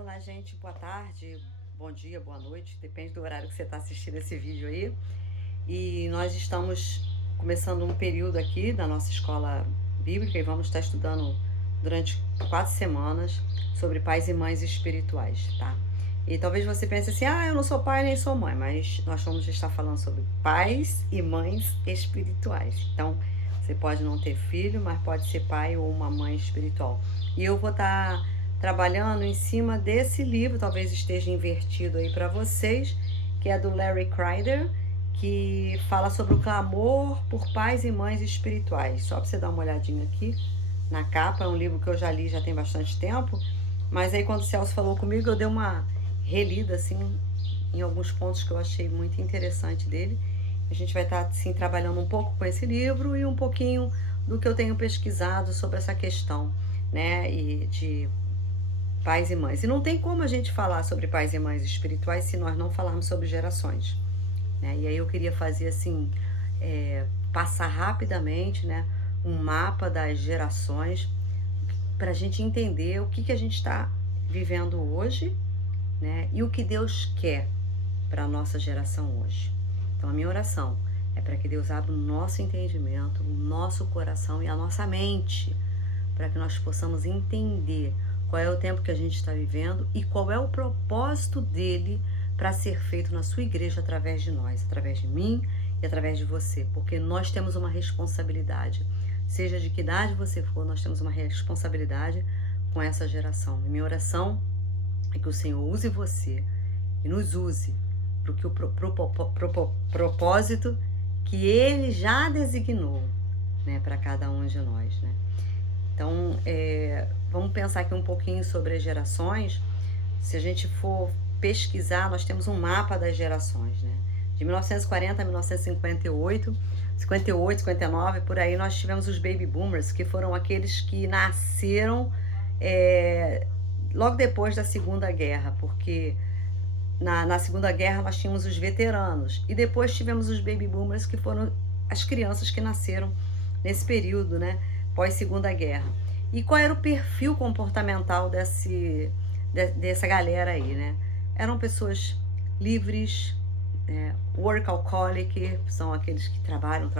Olá, gente, boa tarde, bom dia, boa noite, depende do horário que você está assistindo esse vídeo aí. E nós estamos começando um período aqui da nossa escola bíblica e vamos estar estudando durante 4 semanas sobre pais e mães espirituais, tá? E talvez você pense assim, eu não sou pai nem sou mãe, mas nós vamos estar falando sobre pais e mães espirituais. Então, você pode não ter filho, mas pode ser pai ou uma mãe espiritual. E eu vou estar trabalhando em cima desse livro, talvez esteja invertido aí para vocês, que é do Larry Kreider, que fala sobre o clamor por pais e mães espirituais. Só para você dar uma olhadinha aqui na capa, é um livro que eu já li já tem bastante tempo, mas aí quando o Celso falou comigo, eu dei uma relida assim em alguns pontos que eu achei muito interessante dele. A gente vai estar assim trabalhando um pouco com esse livro e um pouquinho do que eu tenho pesquisado sobre essa questão, né, e de pais e mães. E não tem como a gente falar sobre pais e mães espirituais se nós não falarmos sobre gerações, né? E aí eu queria fazer assim, passar rapidamente, né, um mapa das gerações para a gente entender o que a gente está vivendo hoje, né, e o que Deus quer para a nossa geração hoje. Então a minha oração é para que Deus abra o nosso entendimento, o nosso coração e a nossa mente, para que nós possamos entender qual é o tempo que a gente está vivendo e qual é o propósito dele para ser feito na sua igreja através de nós, através de mim e através de você, porque nós temos uma responsabilidade. Seja de que idade você for, nós temos uma responsabilidade com essa geração. E minha oração é que o Senhor use você e nos use para o propósito que Ele já designou, né, para cada um de nós, né? Então, vamos pensar aqui um pouquinho sobre as gerações. Se a gente for pesquisar, nós temos um mapa das gerações, né? De 1940 a 1958, 58, 59, por aí nós tivemos os baby boomers, que foram aqueles que nasceram logo depois da Segunda Guerra, porque na Segunda Guerra nós tínhamos os veteranos e depois tivemos os baby boomers, que foram as crianças que nasceram nesse período, né, pós-Segunda Guerra. E qual era o perfil comportamental dessa galera aí, né? Eram pessoas livres, workaholic, são aqueles que trabalham,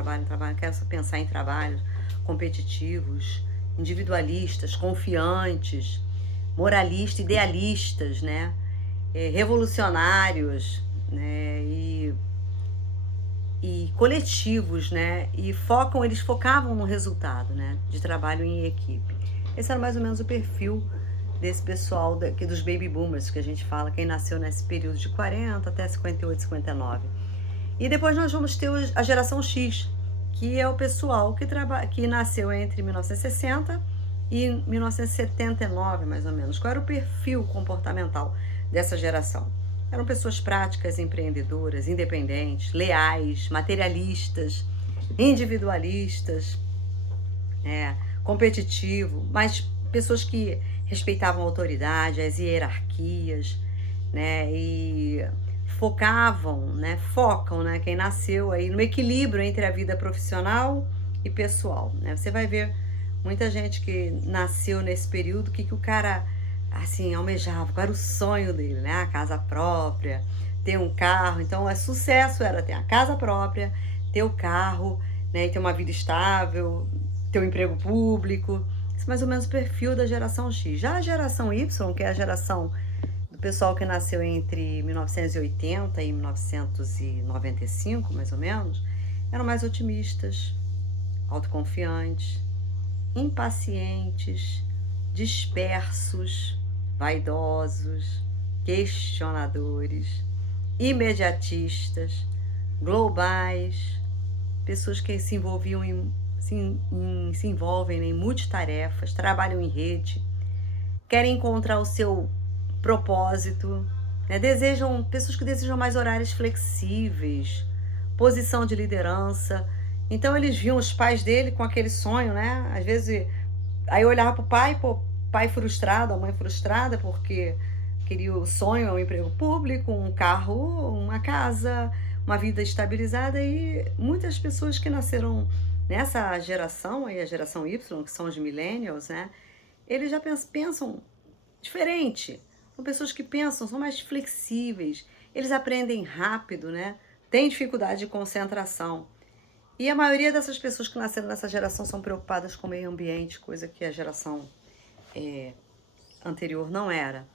querem só pensar em trabalho, competitivos, individualistas, confiantes, moralistas, idealistas, né? Revolucionários, né? E coletivos, né? E eles focavam no resultado, né, de trabalho em equipe. Esse era mais ou menos o perfil desse pessoal daqui, dos baby boomers, que a gente fala, quem nasceu nesse período de 40 até 58, 59. E depois nós vamos ter a geração X, que é o pessoal que nasceu entre 1960 e 1979, mais ou menos. Qual era o perfil comportamental dessa geração? Eram pessoas práticas, empreendedoras, independentes, leais, materialistas, individualistas, competitivo, mas pessoas que respeitavam a autoridade, as hierarquias, né, e focam, né, quem nasceu aí no equilíbrio entre a vida profissional e pessoal, né? Você vai ver muita gente que nasceu nesse período, que o cara assim almejava, qual era o sonho dele, né? A casa própria, ter um carro. Então, o sucesso era ter a casa própria, ter o carro, né, e ter uma vida estável, ter um emprego público. Esse é mais ou menos o perfil da geração X. Já a geração Y, que é a geração do pessoal que nasceu entre 1980 e 1995, mais ou menos, eram mais otimistas, autoconfiantes, impacientes, dispersos, vaidosos, questionadores, imediatistas, globais, pessoas que se envolvem em multitarefas, trabalham em rede, querem encontrar o seu propósito, né? Pessoas que desejam mais horários flexíveis, posição de liderança. Então eles viam os pais dele com aquele sonho, né? Às vezes, aí eu olhava pro pai, pai frustrado, a mãe frustrada, porque queria o sonho, um emprego público, um carro, uma casa, uma vida estabilizada. E muitas pessoas que nasceram nessa geração, aí a geração Y, que são os millennials, né? Eles já pensam diferente. São pessoas que pensam, são mais flexíveis, eles aprendem rápido, né? Têm dificuldade de concentração. E a maioria dessas pessoas que nasceram nessa geração são preocupadas com o meio ambiente, coisa que a geração anterior não era.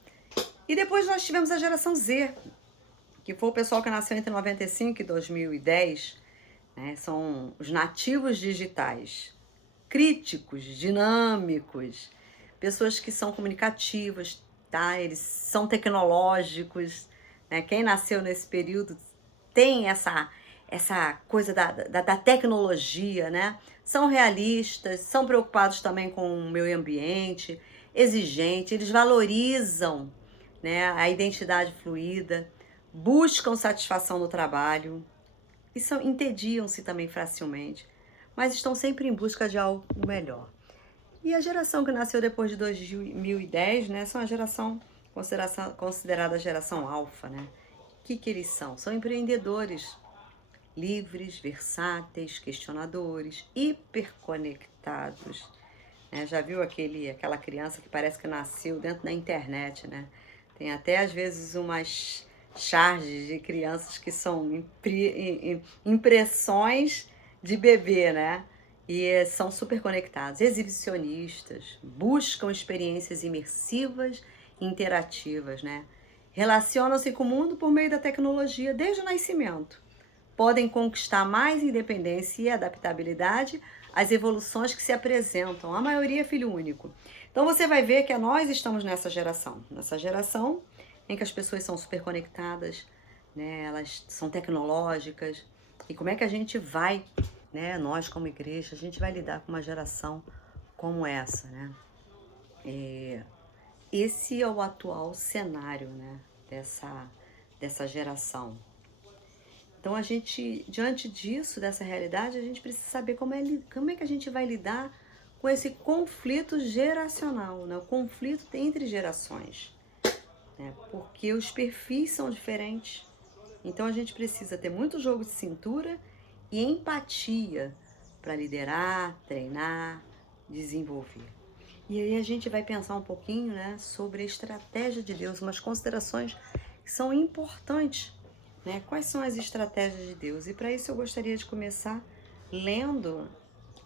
E depois nós tivemos a geração Z, que foi o pessoal que nasceu entre 95 e 2010, né? São os nativos digitais, críticos, dinâmicos, pessoas que são comunicativas, tá? Eles são tecnológicos, né? Quem nasceu nesse período tem essa coisa da tecnologia, né? São realistas, são preocupados também com o meio ambiente, exigentes, eles valorizam, né, a identidade fluida, buscam satisfação no trabalho e entediam-se também facilmente, mas estão sempre em busca de algo melhor. E a geração que nasceu depois de 2010, né, são a geração considerada a geração alfa, né? O que eles são? São empreendedores, livres, versáteis, questionadores, hiperconectados. Né? Já viu aquela criança que parece que nasceu dentro da internet, né? Tem até às vezes umas charges de crianças que são impressões de bebê, né? E são super conectados, exibicionistas, buscam experiências imersivas e interativas, né? Relacionam-se com o mundo por meio da tecnologia desde o nascimento. Podem conquistar mais independência e adaptabilidade às evoluções que se apresentam. A maioria é filho único. Então você vai ver que nós estamos nessa geração em que as pessoas são super conectadas, né? Elas são tecnológicas. E como é que a gente vai, né? Nós como igreja, a gente vai lidar com uma geração como essa, né? Esse é o atual cenário, né? Dessa geração. Então, diante disso, dessa realidade, a gente precisa saber como é que a gente vai lidar com esse conflito geracional, né? O conflito entre gerações, né? Porque os perfis são diferentes. Então, a gente precisa ter muito jogo de cintura e empatia para liderar, treinar, desenvolver. E aí a gente vai pensar um pouquinho, né, sobre a estratégia de Deus, umas considerações que são importantes. Né? Quais são as estratégias de Deus? E para isso eu gostaria de começar lendo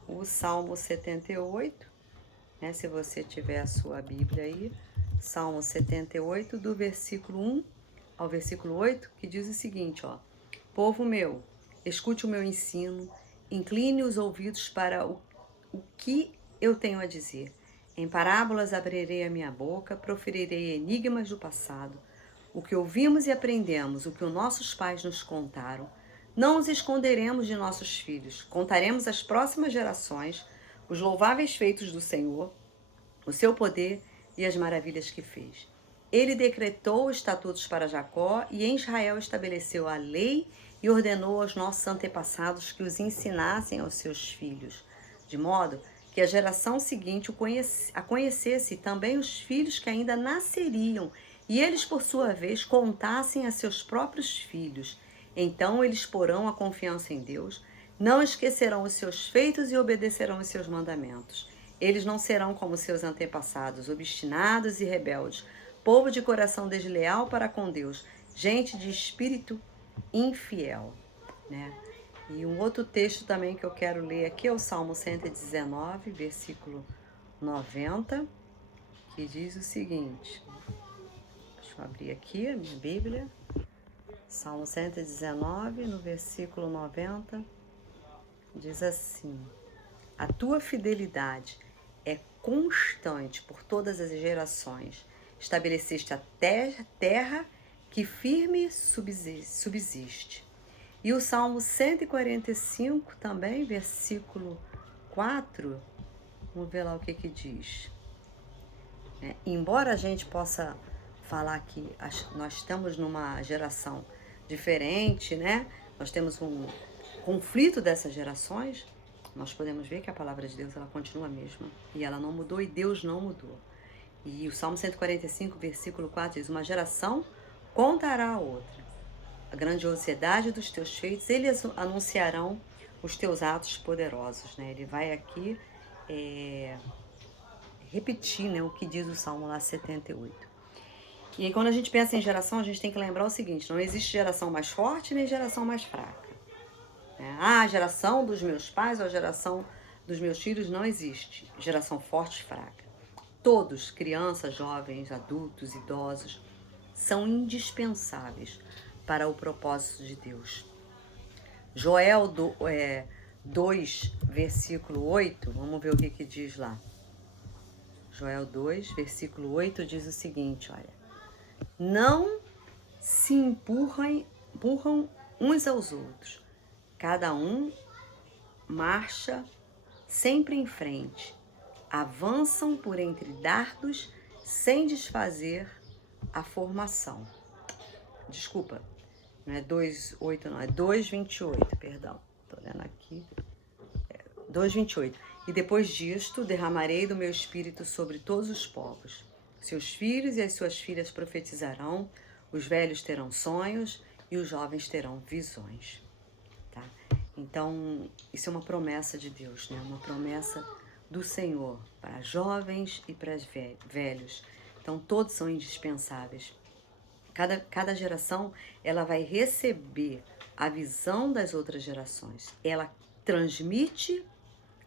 o Salmo 78, né? Se você tiver a sua Bíblia aí, Salmo 78, do versículo 1 ao versículo 8, que diz o seguinte, ó: Povo meu, escute o meu ensino, incline os ouvidos para o que eu tenho a dizer. Em parábolas abrirei a minha boca, proferirei enigmas do passado. O que ouvimos e aprendemos, o que os nossos pais nos contaram, não os esconderemos de nossos filhos. Contaremos às próximas gerações os louváveis feitos do Senhor, o seu poder e as maravilhas que fez. Ele decretou estatutos para Jacó e em Israel estabeleceu a lei e ordenou aos nossos antepassados que os ensinassem aos seus filhos, de modo que a geração seguinte a conhecesse e também os filhos que ainda nasceriam, e eles, por sua vez, contassem a seus próprios filhos. Então eles porão a confiança em Deus, não esquecerão os seus feitos e obedecerão os seus mandamentos. Eles não serão como seus antepassados, obstinados e rebeldes, povo de coração desleal para com Deus, gente de espírito infiel, né? E um outro texto também que eu quero ler aqui é o Salmo 119, versículo 90, que diz o seguinte. Deixa eu abrir aqui a minha Bíblia. Salmo 119, no versículo 90, diz assim: A tua fidelidade é constante por todas as gerações. Estabeleceste a terra que firme subsiste. E o Salmo 145 também, versículo 4, vamos ver lá o que diz. Embora a gente possa falar que nós estamos numa geração diferente, né? Nós temos um conflito dessas gerações, nós podemos ver que a palavra de Deus ela continua a mesma. E ela não mudou e Deus não mudou. E o Salmo 145, versículo 4 diz: Uma geração contará a outra a grandiosidade dos teus feitos, eles anunciarão os teus atos poderosos. Né? Ele vai aqui repetir, né, o que diz o Salmo lá 78. E aí, quando a gente pensa em geração, a gente tem que lembrar o seguinte: não existe geração mais forte nem geração mais fraca. A geração dos meus pais ou a geração dos meus filhos não existe. Geração forte e fraca. Todos, crianças, jovens, adultos, idosos, são indispensáveis para o propósito de Deus. Joel 2, versículo 8, vamos ver o que diz lá. Joel 2, versículo 8 diz o seguinte, olha: não se empurram uns aos outros, cada um marcha sempre em frente, avançam por entre dardos sem desfazer a formação. Desculpa, não é 2,8 não, é 2,28, perdão, tô lendo aqui, 2,28. E depois disto derramarei do meu espírito sobre todos os povos. Seus filhos e as suas filhas profetizarão, os velhos terão sonhos e os jovens terão visões. Tá? Então, isso é uma promessa de Deus, né? Uma promessa do Senhor para jovens e para velhos. Então, todos são indispensáveis. Cada geração, ela vai receber a visão das outras gerações. Ela transmite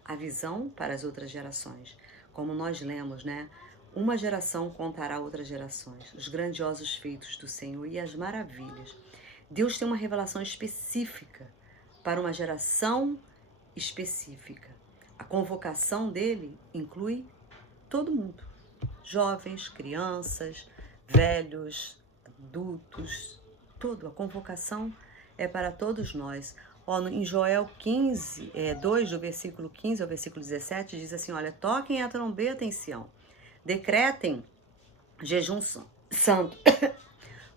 a visão para as outras gerações. Como nós lemos, né? Uma geração contará a outras gerações os grandiosos feitos do Senhor e as maravilhas. Deus tem uma revelação específica para uma geração específica. A convocação dele inclui todo mundo. Jovens, crianças, velhos, adultos, tudo. A convocação é para todos nós. Em Joel 15, 2, do versículo 15 ao versículo 17, diz assim, olha: toquem a trombeta em Sião, decretem jejum santo,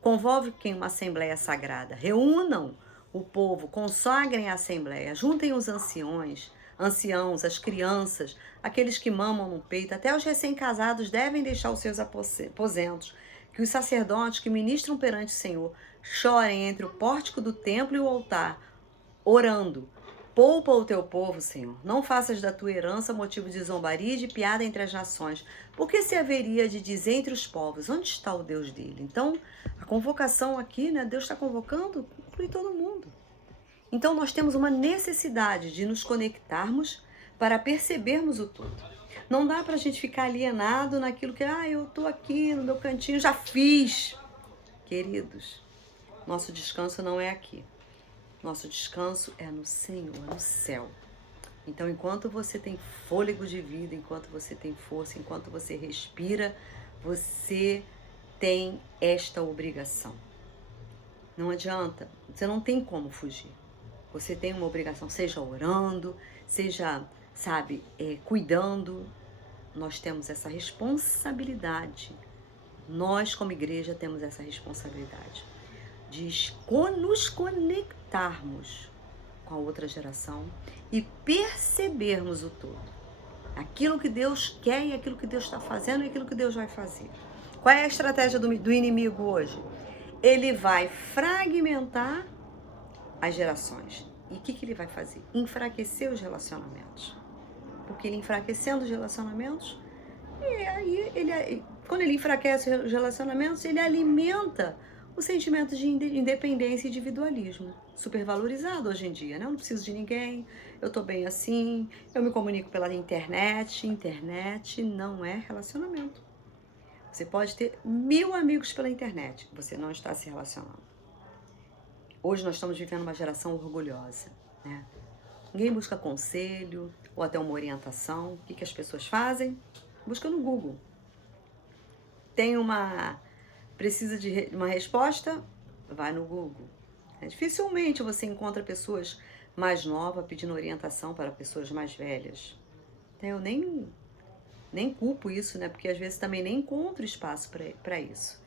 convoquem uma assembleia sagrada, reúnam o povo, consagrem a assembleia, juntem os anciãos, as crianças, aqueles que mamam no peito, até os recém-casados devem deixar os seus aposentos, que os sacerdotes que ministram perante o Senhor chorem entre o pórtico do templo e o altar, orando: poupa o teu povo, Senhor, não faças da tua herança motivo de zombaria e de piada entre as nações, porque se haveria de dizer entre os povos, onde está o Deus dele? Então, a convocação aqui, né, Deus está convocando, inclui todo mundo. Então, nós temos uma necessidade de nos conectarmos para percebermos o todo. Não dá para a gente ficar alienado naquilo que, eu estou aqui no meu cantinho, já fiz. Queridos, nosso descanso não é aqui. Nosso descanso é no Senhor, no céu. Então, enquanto você tem fôlego de vida, enquanto você tem força, enquanto você respira, você tem esta obrigação. Não adianta, você não tem como fugir. Você tem uma obrigação, seja orando, seja, cuidando. Nós temos essa responsabilidade. Nós, como igreja, temos essa responsabilidade de nos conectarmos com a outra geração e percebermos o todo. Aquilo que Deus quer e aquilo que Deus está fazendo e aquilo que Deus vai fazer. Qual é a estratégia do inimigo hoje? Ele vai fragmentar as gerações. E o que ele vai fazer? Enfraquecer os relacionamentos. Porque ele enfraquecendo os relacionamentos, e aí quando ele enfraquece os relacionamentos, ele alimenta o sentimento de independência e individualismo, supervalorizado hoje em dia, né? Eu não preciso de ninguém, eu tô bem assim, eu me comunico pela internet. Internet não é relacionamento. Você pode ter 1000 amigos pela internet, você não está se relacionando. Hoje nós estamos vivendo uma geração orgulhosa, né? Ninguém busca conselho ou até uma orientação. O que as pessoas fazem? Busca no Google. Precisa de uma resposta? Vai no Google. Dificilmente você encontra pessoas mais novas pedindo orientação para pessoas mais velhas. Eu nem culpo isso, né? Porque às vezes também nem encontro espaço para isso.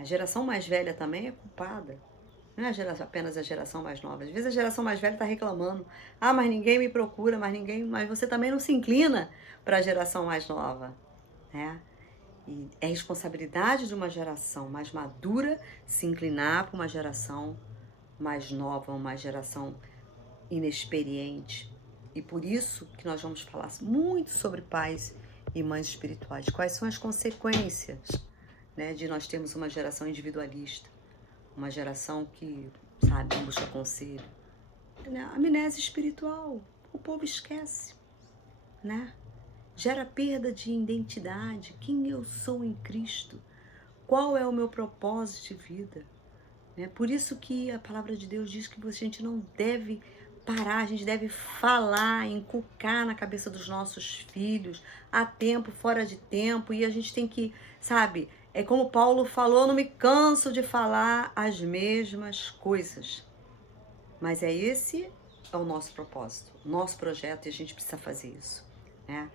A geração mais velha também é culpada. Não é apenas a geração mais nova. Às vezes a geração mais velha está reclamando. Mas ninguém me procura, mas você também não se inclina para a geração mais nova, né? E é responsabilidade de uma geração mais madura se inclinar para uma geração mais nova, uma geração inexperiente. E por isso que nós vamos falar muito sobre pais e mães espirituais. Quais são as consequências né, de nós termos uma geração individualista, uma geração que, sabe, não busca conselho, né? Amnésia espiritual, o povo esquece, né? Gera perda de identidade, quem eu sou em Cristo, qual é o meu propósito de vida, né? Por isso que a palavra de Deus diz que a gente não deve parar, a gente deve falar, inculcar na cabeça dos nossos filhos, a tempo, fora de tempo, e a gente tem que, sabe, é como Paulo falou, não me canso de falar as mesmas coisas. Mas esse é o nosso propósito, o nosso projeto, e a gente precisa fazer isso, né?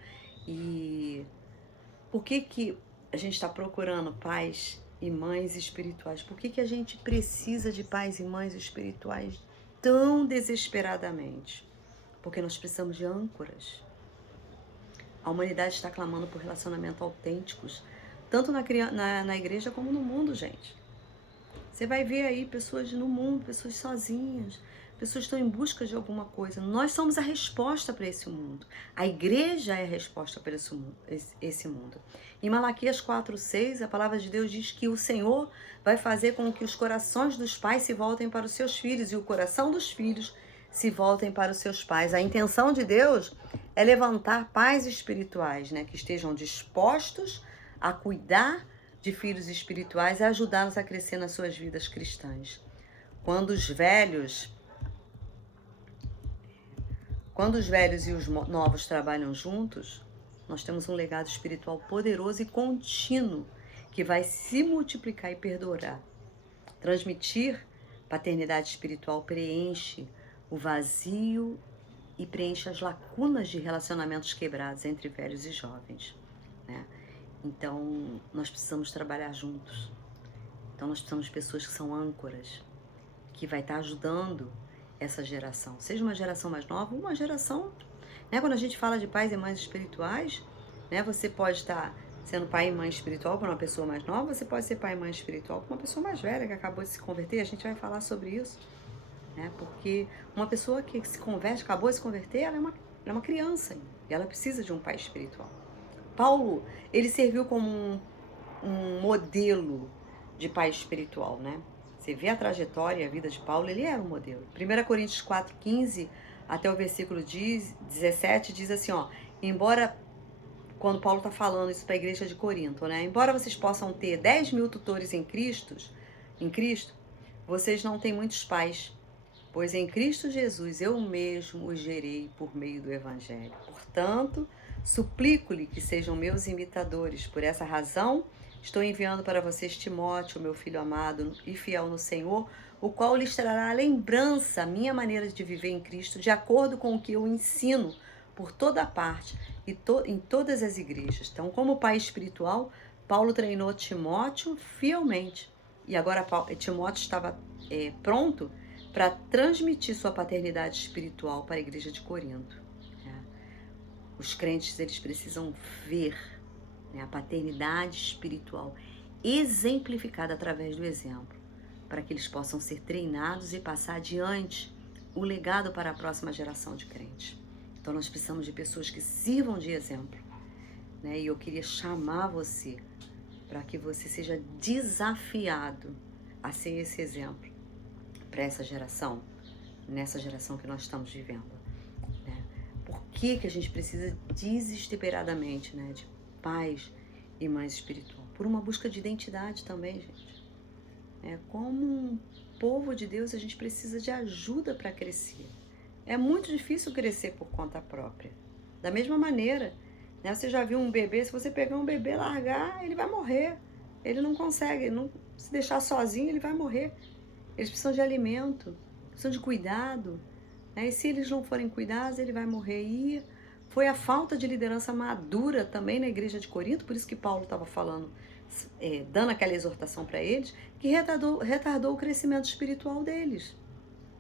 E por que a gente está procurando pais e mães espirituais? Por que a gente precisa de pais e mães espirituais tão desesperadamente? Porque nós precisamos de âncoras. A humanidade está clamando por relacionamentos autênticos, tanto na igreja como no mundo, gente. Você vai ver aí pessoas no mundo, pessoas sozinhas, pessoas que estão em busca de alguma coisa. Nós somos a resposta para esse mundo. A igreja é a resposta para esse mundo. Em Malaquias 4:6, a palavra de Deus diz que o Senhor vai fazer com que os corações dos pais se voltem para os seus filhos e o coração dos filhos se voltem para os seus pais. A intenção de Deus é levantar pais espirituais, né, que estejam dispostos a cuidar de filhos espirituais e ajudá-los a crescer nas suas vidas cristãs. Quando os velhos e os novos trabalham juntos, nós temos um legado espiritual poderoso e contínuo que vai se multiplicar e perdurar. Transmitir paternidade espiritual preenche o vazio e preenche as lacunas de relacionamentos quebrados entre velhos e jovens, né? Então, nós precisamos trabalhar juntos. Então, nós precisamos de pessoas que são âncoras, que vai estar ajudando essa geração. Seja uma geração mais nova, uma geração, né? Quando a gente fala de pais e mães espirituais, né? Você pode estar sendo pai e mãe espiritual para uma pessoa mais nova, você pode ser pai e mãe espiritual para uma pessoa mais velha que acabou de se converter. A gente vai falar sobre isso, né? Porque uma pessoa que se converte, acabou de se converter, ela é uma criança e ela precisa de um pai espiritual. Paulo, ele serviu como um modelo de pai espiritual, né? Você vê a trajetória e a vida de Paulo, ele era um modelo. 1 Coríntios 4:15 até o versículo 17 diz assim, ó, embora, quando Paulo está falando isso para a igreja de Corinto, né? Embora vocês possam ter 10.000 tutores em Cristo, vocês não têm muitos pais, pois em Cristo Jesus eu mesmo os gerei por meio do Evangelho. Portanto, suplico-lhe que sejam meus imitadores. Por essa razão, estou enviando para vocês Timóteo, meu filho amado e fiel no Senhor, o qual lhes trará a lembrança, a minha maneira de viver em Cristo, de acordo com o que eu ensino por toda parte e em todas as igrejas. Então, como pai espiritual, Paulo treinou Timóteo fielmente. E agora Timóteo estava pronto para transmitir sua paternidade espiritual para a igreja de Corinto. Os crentes, eles precisam ver, né, a paternidade espiritual exemplificada através do exemplo, para que eles possam ser treinados e passar adiante o legado para a próxima geração de crentes. Então nós precisamos de pessoas que sirvam de exemplo, né? E eu queria chamar você para que você seja desafiado a ser esse exemplo para essa geração, nessa geração que nós estamos vivendo. Por que a gente precisa desesperadamente, né, de pais e mães espirituais? Por uma busca de identidade também, gente. Como um povo de Deus, a gente precisa de ajuda para crescer. É muito difícil crescer por conta própria. Da mesma maneira, né, você já viu um bebê, se você pegar um bebê e largar, ele vai morrer. Ele não consegue, se deixar sozinho, ele vai morrer. Eles precisam de alimento, precisam de cuidado. E se eles não forem cuidados, ele vai morrer. E foi a falta de liderança madura também na igreja de Corinto, por isso que Paulo estava falando, dando aquela exortação para eles, que retardou o crescimento espiritual deles.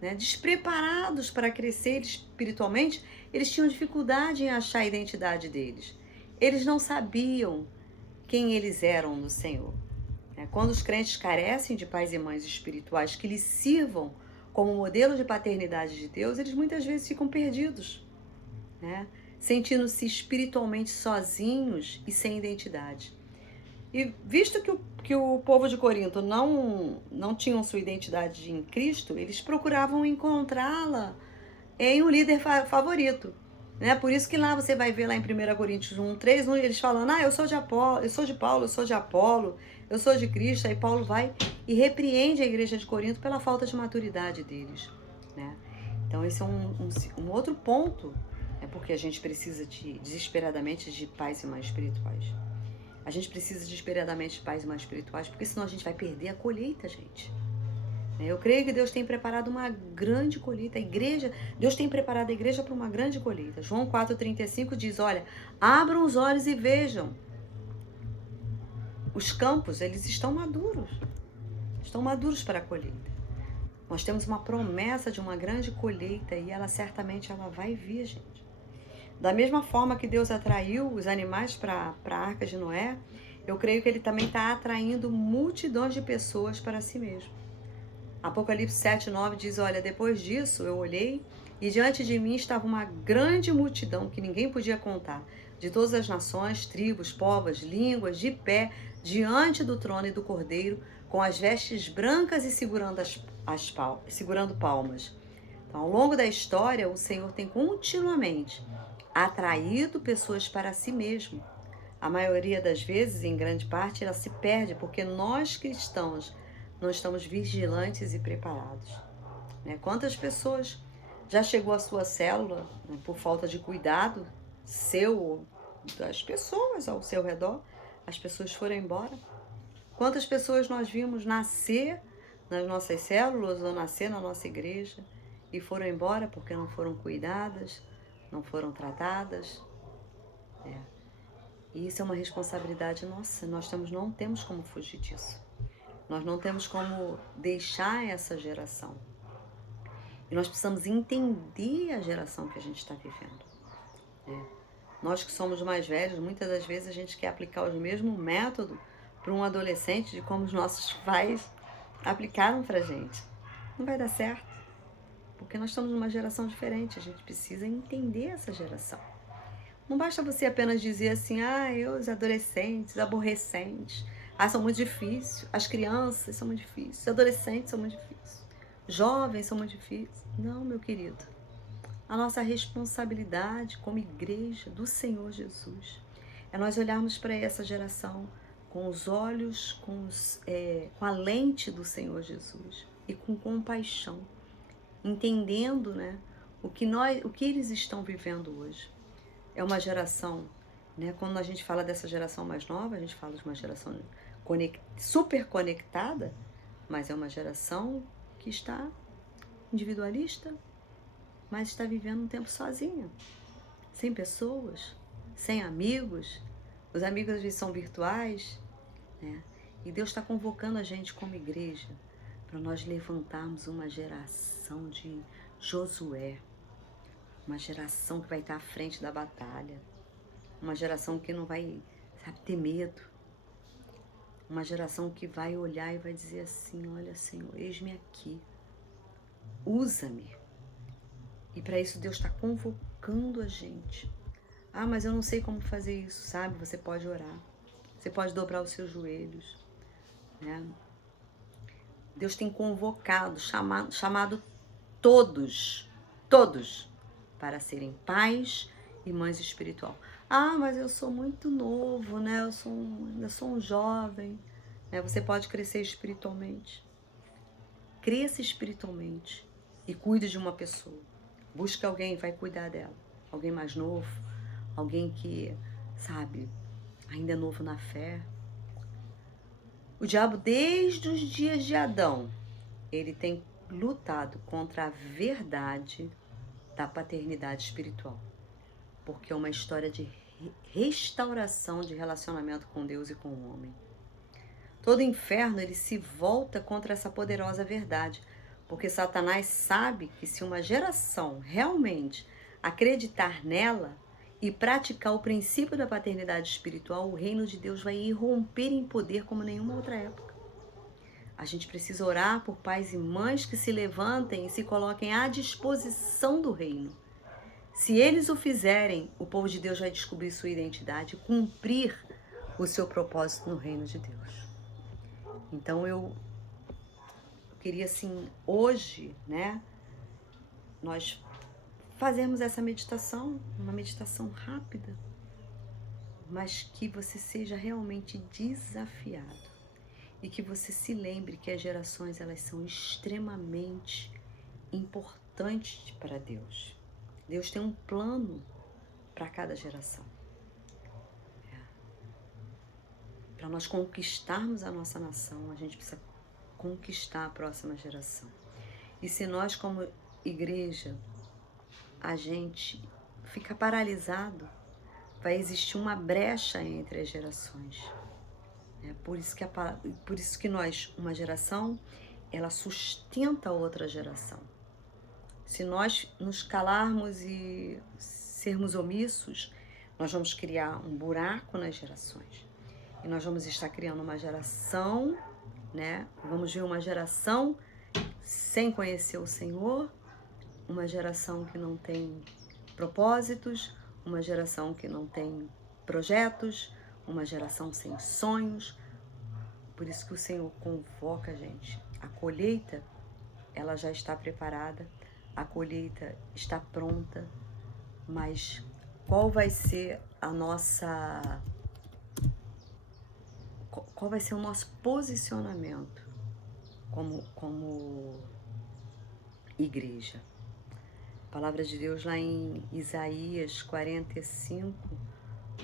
Né? Despreparados para crescer espiritualmente, eles tinham dificuldade em achar a identidade deles. Eles não sabiam quem eles eram no Senhor. Quando os crentes carecem de pais e mães espirituais que lhes sirvam como modelo de paternidade de Deus, eles muitas vezes ficam perdidos, né? Sentindo-se espiritualmente sozinhos e sem identidade. E visto que que o povo de Corinto não tinham sua identidade em Cristo, eles procuravam encontrá-la em um líder favorito. Né? Por isso que lá você vai ver lá em 1 Coríntios 1:3, eles falando, eu sou de Apolo, eu sou de Paulo, eu sou de Apolo, eu sou de Cristo. Aí Paulo vai e repreende a igreja de Corinto pela falta de maturidade deles. Né? Então esse é um outro ponto, porque a gente precisa desesperadamente de pais e mães espirituais. A gente precisa desesperadamente de pais e mães espirituais, porque senão a gente vai perder a colheita, gente. Eu creio que Deus tem preparado uma grande colheita. Deus tem preparado a igreja para uma grande colheita. João 4,35 diz, olha, abram os olhos e vejam. Os campos, eles estão maduros. Estão maduros para a colheita. Nós temos uma promessa de uma grande colheita e certamente ela vai vir, gente. Da mesma forma que Deus atraiu os animais para a arca de Noé, eu creio que Ele também está atraindo multidões de pessoas para si mesmo. Apocalipse 7:9 diz, olha, depois disso eu olhei e diante de mim estava uma grande multidão que ninguém podia contar, de todas as nações, tribos, povos, línguas, de pé, diante do trono e do Cordeiro, com as vestes brancas e segurando palmas. Então, ao longo da história, o Senhor tem continuamente atraído pessoas para si mesmo. A maioria das vezes, em grande parte, ela se perde porque nós cristãos não estamos vigilantes e preparados. Quantas pessoas já chegou à sua célula por falta de cuidado seu, das pessoas ao seu redor, as pessoas foram embora? Quantas pessoas nós vimos nascer nas nossas células ou nascer na nossa igreja e foram embora porque não foram cuidadas, não foram tratadas? E isso é uma responsabilidade nossa, nós não temos como fugir disso. Nós não temos como deixar essa geração. E nós precisamos entender a geração que a gente está vivendo. Nós que somos mais velhos, muitas das vezes a gente quer aplicar o mesmo método para um adolescente de como os nossos pais aplicaram para a gente. Não vai dar certo. Porque nós estamos numa geração diferente. A gente precisa entender essa geração. Não basta você apenas dizer assim, os adolescentes, aborrecentes, são muito difíceis, as crianças são muito difíceis, os adolescentes são muito difíceis, jovens são muito difíceis. Não, meu querido. A nossa responsabilidade como igreja do Senhor Jesus é nós olharmos para essa geração com os olhos, com a lente do Senhor Jesus e com compaixão, entendendo o que eles estão vivendo hoje. É uma geração, quando a gente fala dessa geração mais nova, a gente fala de uma geração super conectada, mas é uma geração que está individualista, mas está vivendo um tempo sozinha, sem pessoas, sem amigos. Os amigos às vezes são virtuais, E Deus está convocando a gente como igreja para nós levantarmos uma geração de Josué, uma geração que vai estar à frente da batalha, uma geração que não vai, ter medo, uma geração que vai olhar e vai dizer assim, olha Senhor, eis-me aqui, usa-me. E para isso Deus está convocando a gente. Mas eu não sei como fazer isso, sabe? Você pode orar, você pode dobrar os seus joelhos, Deus tem convocado, chamado todos, para serem pais e mães espiritual. Mas eu sou muito novo, eu sou um jovem. Você pode crescer espiritualmente. Cresça espiritualmente e cuide de uma pessoa. Busque alguém, vai cuidar dela. Alguém mais novo, alguém que, ainda é novo na fé. O diabo, desde os dias de Adão, ele tem lutado contra a verdade da paternidade espiritual. Porque é uma história de restauração de relacionamento com Deus e com o homem. Todo inferno, ele se volta contra essa poderosa verdade, porque Satanás sabe que se uma geração realmente acreditar nela e praticar o princípio da paternidade espiritual, o reino de Deus vai irromper em poder como nenhuma outra época. A gente precisa orar por pais e mães que se levantem e se coloquem à disposição do reino. Se eles o fizerem, o povo de Deus vai descobrir sua identidade e cumprir o seu propósito no reino de Deus. Então eu queria assim, hoje, né, nós fazermos essa meditação, uma meditação rápida, mas que você seja realmente desafiado e que você se lembre que as gerações, elas são extremamente importantes para Deus. Deus tem um plano para cada geração. Para nós conquistarmos a nossa nação, a gente precisa conquistar a próxima geração. E se nós, como igreja, a gente fica paralisado, vai existir uma brecha entre as gerações. É por isso que nós, uma geração, ela sustenta a outra geração. Se nós nos calarmos e sermos omissos, nós vamos criar um buraco nas gerações. E nós vamos estar criando uma geração, né? Vamos ver uma geração sem conhecer o Senhor, uma geração que não tem propósitos, uma geração que não tem projetos, uma geração sem sonhos. Por isso que o Senhor convoca a gente. A colheita, ela já está preparada, a colheita está pronta, mas qual vai ser o nosso posicionamento como igreja? A palavra de Deus lá em Isaías 45,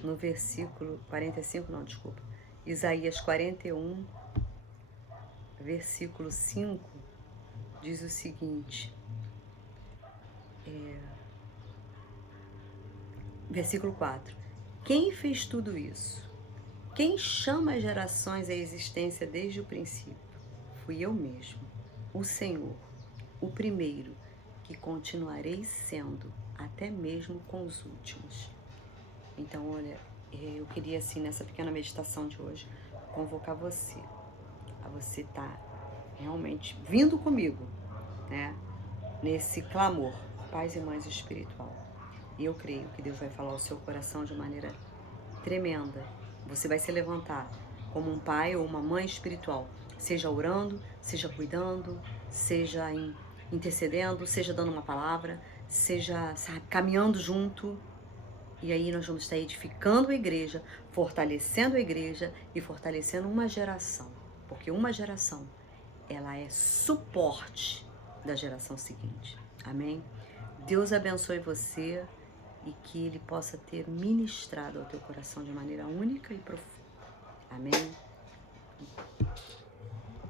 no versículo 45, não, desculpa. Isaías 41, versículo 5, diz o seguinte, versículo 4. Quem fez tudo isso? Quem chama as gerações à existência desde o princípio? Fui eu mesmo, o Senhor, o primeiro, que continuarei sendo, até mesmo com os últimos. Então, olha, eu queria, assim, nessa pequena meditação de hoje, convocar você, a você estar realmente vindo comigo, né, nesse clamor, pais e mães espiritual. E eu creio que Deus vai falar ao seu coração de maneira tremenda. Você vai se levantar como um pai ou uma mãe espiritual, seja orando, seja cuidando, seja intercedendo, seja dando uma palavra, seja, sabe, caminhando junto. E aí nós vamos estar edificando a igreja, fortalecendo a igreja e fortalecendo uma geração. Porque uma geração, ela é suporte da geração seguinte. Amém? Deus abençoe você e que Ele possa ter ministrado ao teu coração de maneira única e profunda. Amém?